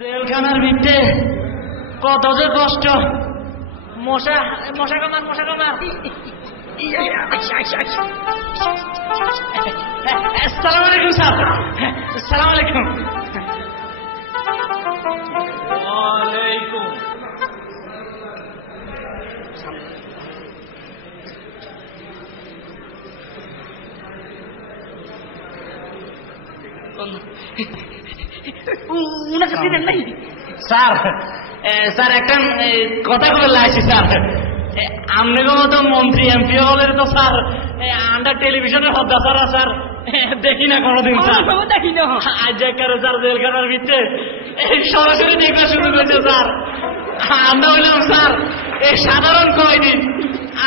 জেলখানার ভিতরে কত যে কষ্ট। মশা মশা কামার মশা কামার। আসসালামু আলাইকুম স্যার। আসসালামু আলাইকুম। ওয়ালাইকুম। উনাকে চিনেন নাই স্যার? স্যার একটা কথা বলে লাগছি স্যার, আপনাকে মতো মন্ত্রী এমপি হলের তো স্যার আমরা টেলিভিশনের হদ্দা ছাড়া স্যার দেখি না কোনোদিন স্যার। দেখি না আজ কারো স্যার জেলখানার ভিতরে সরাসরি দেখা শুরু করেছে স্যার। আমরা হইলাম স্যার এই সাধারণ কয়েদি,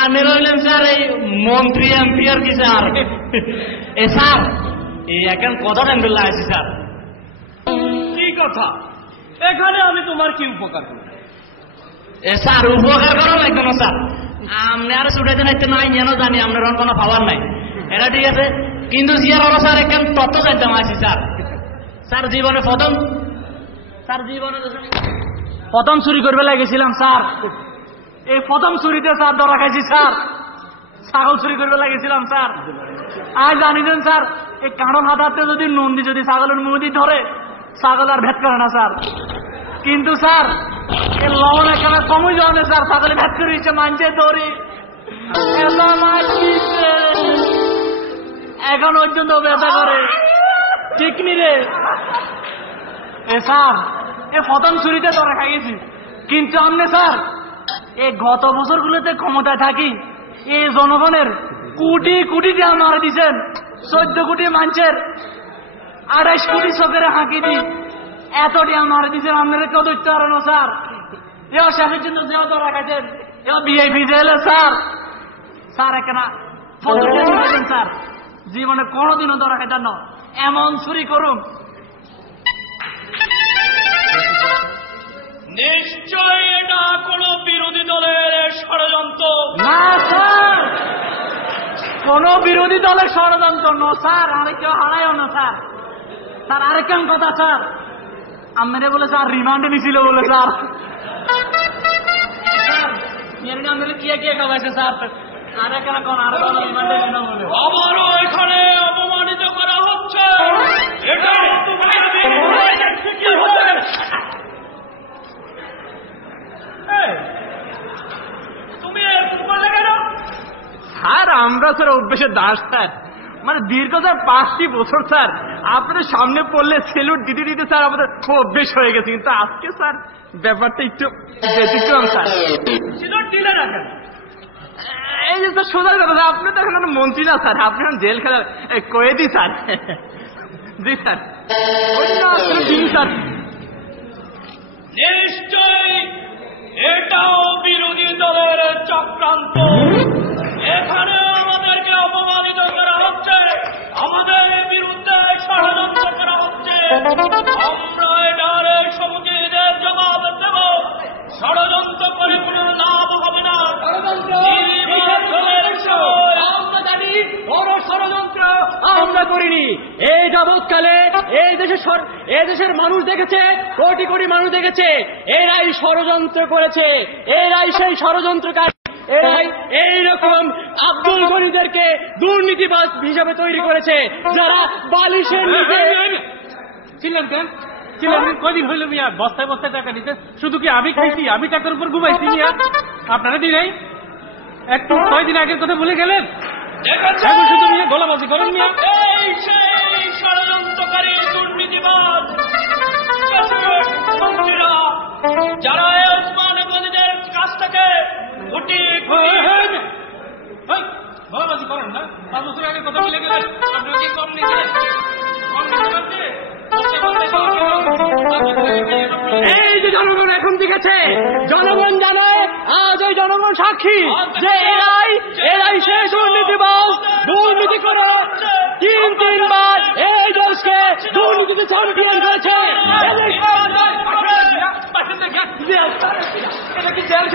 আমি রইলাম স্যার এই মন্ত্রী এমপি আর কি স্যার। এ স্যার এই এখন কথা টাইম লাগছি স্যার। কি কথা? এখানে আমি তোমার কি উপকার করব? স্যার উপকার করা লাগবে না স্যার, আপনি আর ছুটাইতে নাইতে নাই যেন জানি আপনার কোনো পাওয়ার নাই, এটা ঠিক আছে। কিন্তু জিয়ার হলো স্যার এখন তত জানতাম আছি স্যার। স্যার জীবনে প্রথম চুরি করবে লাগেছিলাম স্যার। এই প্রথম চুরিতে স্যার ধরা খাইছি স্যার। ছাগল চুরি করবে লাগেছিলাম স্যার। আর জানিলেন স্যার এই কাঁড়ন হাতাতে যদি নন্দী যদি ছাগলের মুদি ধরে ছাগল আর ভেদ করে না স্যার। কিন্তু স্যার এই লবণ এখানে কমই যাওয়া স্যার, ছাগলে ভেদ করে দিচ্ছে মানছে দড়ি এখন পর্যন্ত ব্যথা করে ঠিক নি রে। এ স্যার এ প্রথম চুরিতে ধরা খাই গেছি, কিন্তু আপনি স্যার এই গত বছরগুলোতে ক্ষমতায় থাকি এই জনগণের কোটি কোটি টাকা মারা দিচ্ছেন। 14 কোটি মানুষের 28 কোটি চোখের হাঁকি দি এত টাকা মারা দিচ্ছেন, আপনারা কেউ ধরতে পারে না স্যার। এও শেষের জন্য যেও ধরা খাইছেন এও ভিআইপি জেলে স্যার। স্যার এখানে স্যার জীবনে কোনোদিনও ধরা খাইতেন না, এমন চুরি করুন। নিশ্চয়ই এটা কোন বিরোধী দলের ষড়যন্ত্র। না স্যার, কোন বিরোধী দলের ষড়যন্ত্র না স্যার, আরে কেউ হারায়ও না স্যার। স্যার আরেকজন কথা স্যার, আমারে বলে স্যার রিমান্ডে নিছিল বলে স্যার। স্যার কি কে খাওয়াইছে স্যার? আরে কেন কোন আরো রিমান্ডে নেন বলে আমারও এখানে অপমানিত করা হচ্ছে। এটা তুমি এরকম করলে কেন? স্যার আমরা স্যার অভ্যেসের দাস স্যার, মানে দীর্ঘ স্যার 5টি বছর স্যার আপনাদের সামনে পড়লে সেলুট দিতে দিতে স্যার আমাদের অভ্যেস হয়ে গেছে। কিন্তু আজকে স্যার ব্যাপারটা একটু ব্যতিক্রম স্যার। সেলুট দিলে না কেন? এই যে স্যার সোজা কথা, আপনি তো এখন মন্ত্রী না স্যার, আপনি এখন জেল খেলার কয়েদি স্যার। জি স্যার স্যার। নিশ্চয়ই এটাও বিরোধী দলের চক্রান্ত। এখানে আমাদেরকে অপমানিত করা হচ্ছে, আমাদের বিরুদ্ধে ষড়যন্ত্র করা হচ্ছে। আমরা এটার সম্মুখীনদের জবাব দেব। ষড়যন্ত্র করে কোনো লাভ হবে না। বড় ষড়যন্ত্র আমরা করিনি। এই যাবৎকালে এই দেশের মানুষ দেখেছে, কোটি কোটি মানুষ দেখেছে, এরাই ষড়যন্ত্র করেছে, এরাই সেই ষড়যন্ত্রকারী, এরাই এইরকম আব্দুল গনিদেরকে দুর্নীতিবাজ হিসাবে তৈরি করেছে, যারা বালিশের নিচে ছিলেন কেন? কদিন হইল মিয়া বস্তায় বস্তায় টাকা দিতে? শুধু কি আমি খাইছি? আমি টাকার উপর ঘুমাইছি মিয়া? আপনারা দিন নাই? একটু 6 দিন আগের কথা ভুলে গেলেন? শুধু মিয়া গোলাবাজি করেন মিয়া। এই সেই ষড়যন্ত্রকারী দুর্নীতিবাজ মন্ত্রীরা, যারা ওসমান গনিদের কাছ থেকে কোটি কোটি গোলাবাজি করেন না? 5 বছর আগে কথা ভুলে গেলেন? আপনারা কি কম নিয়েছিলেন? কম নিতে পারছে? এই যে জনগণ এখন দেখেছে, জনগণ জানে, আজ ওই জনগণ সাক্ষী যে এরাই সেই দুর্নীতিবাজ, দুর্নীতি করে 3-3বার এই দেশকে দুর্নীতিতে চ্যাম্পিয়ন করেছে। এটা কি জেল